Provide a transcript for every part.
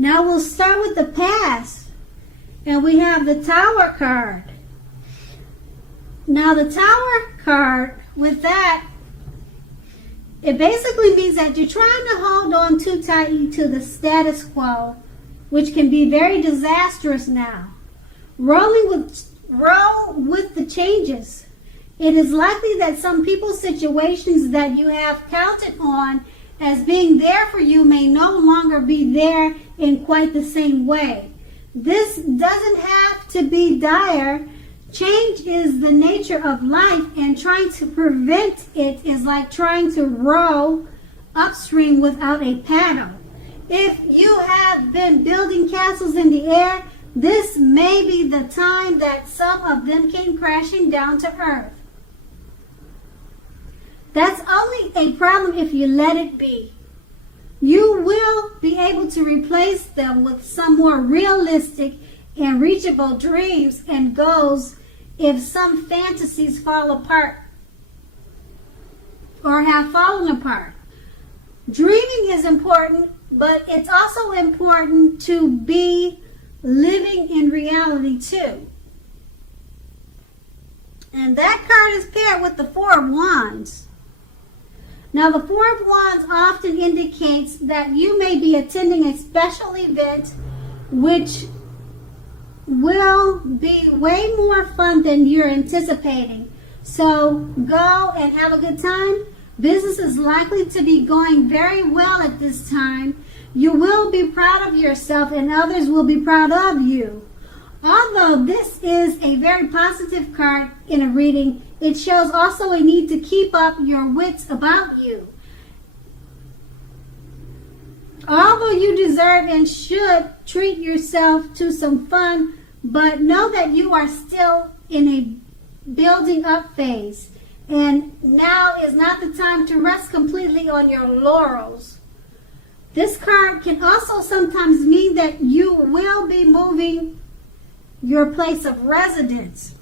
Now we'll start with the past. And we have the Tower card. Now the Tower card, with that, it basically means that you're trying to hold on too tightly to the status quo, which can be very disastrous now. Roll with the changes. It is likely that some people's situations that you have counted on as being there for you may no longer be there in quite the same way. This doesn't have to be dire. Change is the nature of life, and trying to prevent it is like trying to row upstream without a paddle. If you have been building castles in the air, this may be the time that some of them came crashing down to earth. That's only a problem if you let it be. You will be able to replace them with some more realistic and reachable dreams and goals if some fantasies fall apart or have fallen apart. Dreaming is important, but it's also important to be living in reality too. And that card is paired with the Four of Wands. Now the Four of Wands often indicates that you may be attending a special event which will be way more fun than you're anticipating. So go and have a good time. Business is likely to be going very well at this time. You will be proud of yourself and others will be proud of you. Although this is a very positive card in a reading, it shows also a need to keep up your wits about you. Although you deserve and should treat yourself to some fun, but know that you are still in a building up phase. And now is not the time to rest completely on your laurels. This card can also sometimes mean that you will be moving your place of residence.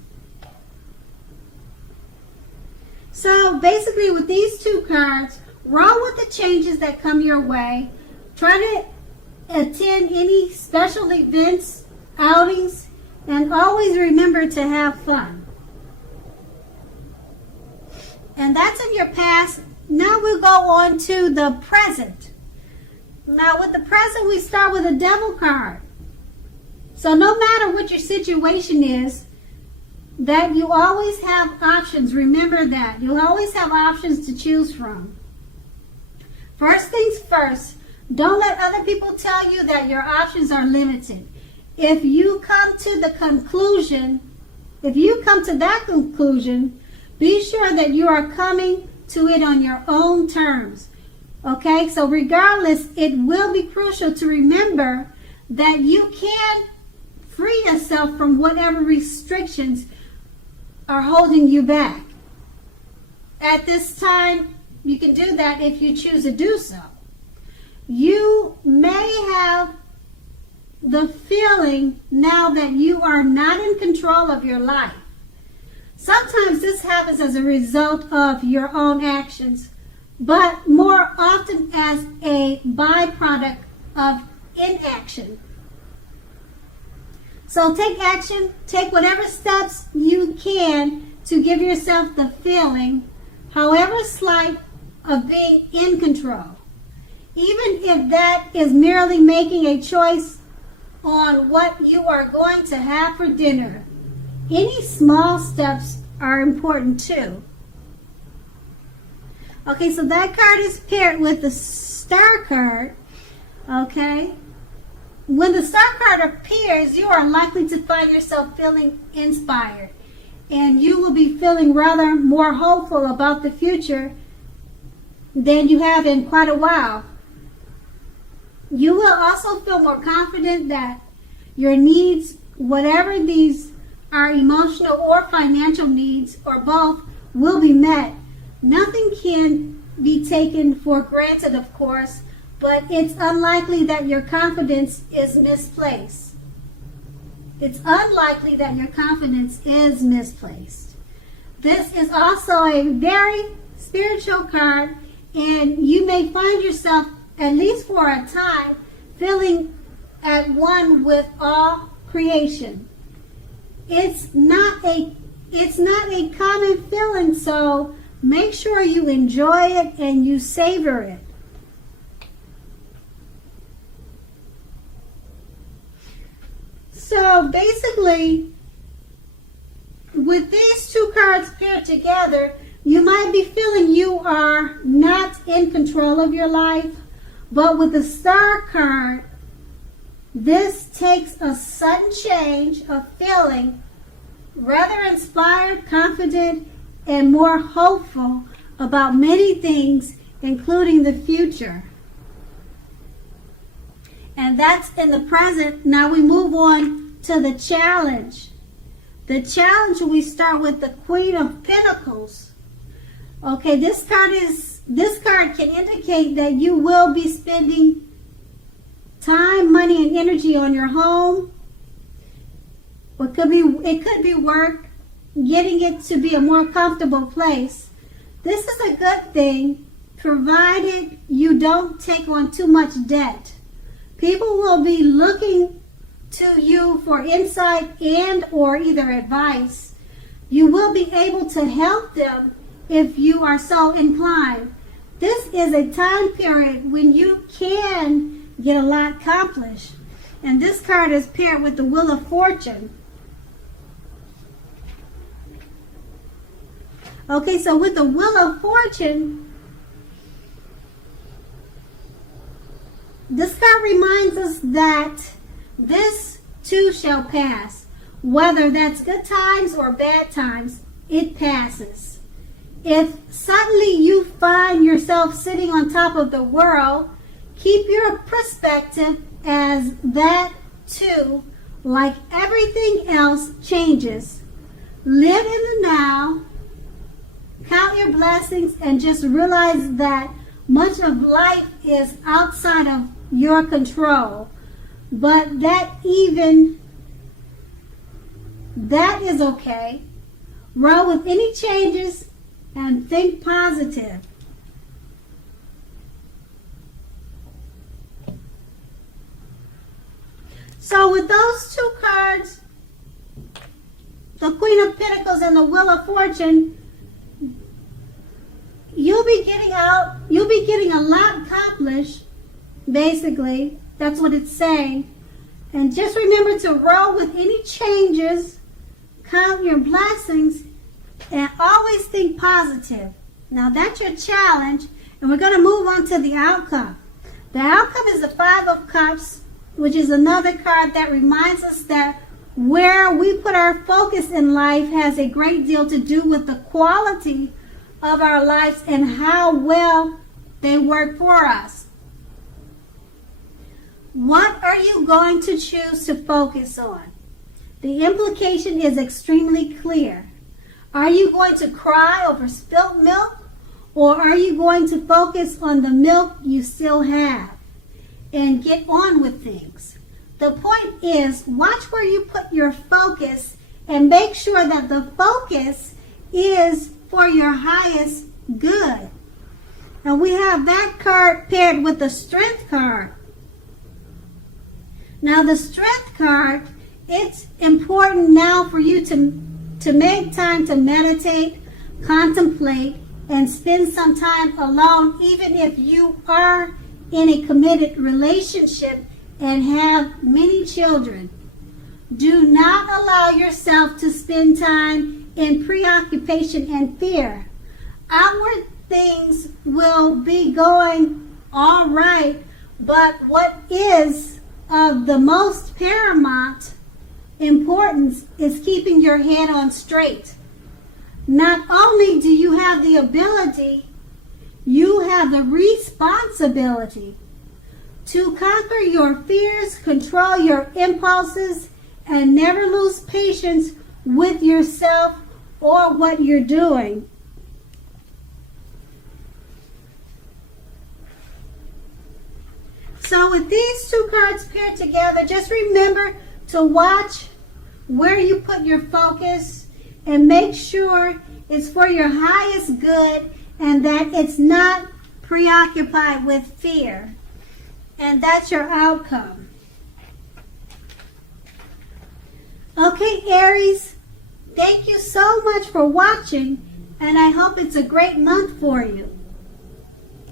So basically with these two cards, roll with the changes that come your way. Try to attend any special events, outings, and always remember to have fun. And that's in your past. Now we'll go on to the present. Now with the present, we start with a Devil card. So no matter what your situation is, that you always have options. Remember that. You always have options to choose from. First things first, don't let other people tell you that your options are limited. If you come to that conclusion, be sure that you are coming to it on your own terms. Okay, so regardless, it will be crucial to remember that you can free yourself from whatever restrictions are holding you back. At this time, you can do that if you choose to do so. You may have the feeling now that you are not in control of your life. Sometimes this happens as a result of your own actions, but more often as a byproduct of inaction. So take action, take whatever steps you can to give yourself the feeling, however slight, of being in control. Even if that is merely making a choice on what you are going to have for dinner. Any small steps are important too. Okay, so that card is paired with the Star card. Okay. When the Star card appears, you are likely to find yourself feeling inspired. And you will be feeling rather more hopeful about the future than you have in quite a while. You will also feel more confident that your needs, whatever these are, emotional or financial needs, or both, will be met. Nothing can be taken for granted, of course, but it's unlikely that your confidence is misplaced. It's unlikely that your confidence is misplaced. This is also a very spiritual card, and you may find yourself, at least for a time, feeling at one with all creation. It's not a common feeling, so make sure you enjoy it and you savor it. So basically, with these two cards paired together, you might be feeling you are not in control of your life, but with the Star card, this takes a sudden change of feeling, rather inspired, confident, and more hopeful about many things, including the future. And that's in the present. Now we move on to the challenge. The challenge, we start with the Queen of Pentacles. Okay, this card can indicate that you will be spending time, money, and energy on your home. It could be work, getting it to be a more comfortable place. This is a good thing, provided you don't take on too much debt. People will be looking to you for insight and or either advice. You will be able to help them if you are so inclined. This is a time period when you can get a lot accomplished. And this card is paired with the Wheel of Fortune. Okay, so with the Wheel of Fortune, this card reminds us that this too shall pass. Whether that's good times or bad times, it passes. If suddenly you find yourself sitting on top of the world, keep your perspective as that too, like everything else, changes. Live in the now, count your blessings, and just realize that much of life is outside of your control. But that is okay. Roll with any changes and think positive. So with those two cards, the Queen of Pentacles and the Wheel of Fortune, you'll be getting a lot accomplished, basically. That's what it's saying. And just remember to roll with any changes, count your blessings, and always think positive. Now that's your challenge, and we're going to move on to the outcome. The outcome is the Five of Cups, which is another card that reminds us that where we put our focus in life has a great deal to do with the quality of our lives and how well they work for us. What are you going to choose to focus on? The implication is extremely clear. Are you going to cry over spilt milk, or are you going to focus on the milk you still have and get on with things? The point is, watch where you put your focus and make sure that the focus is for your highest good. And we have that card paired with the Strength card. Now the Strength card, it's important now for you to make time to meditate, contemplate, and spend some time alone, even if you are in a committed relationship and have many children. Do not allow yourself to spend time in preoccupation and fear. Outward things will be going all right, but what is of the most paramount importance is keeping your head on straight. Not only do you have the ability, you have the responsibility to conquer your fears, control your impulses, and never lose patience with yourself or what you're doing. So with these two cards paired together, just remember to watch where you put your focus and make sure it's for your highest good and that it's not preoccupied with fear. And that's your outcome. Okay, Aries, thank you so much for watching, and I hope it's a great month for you.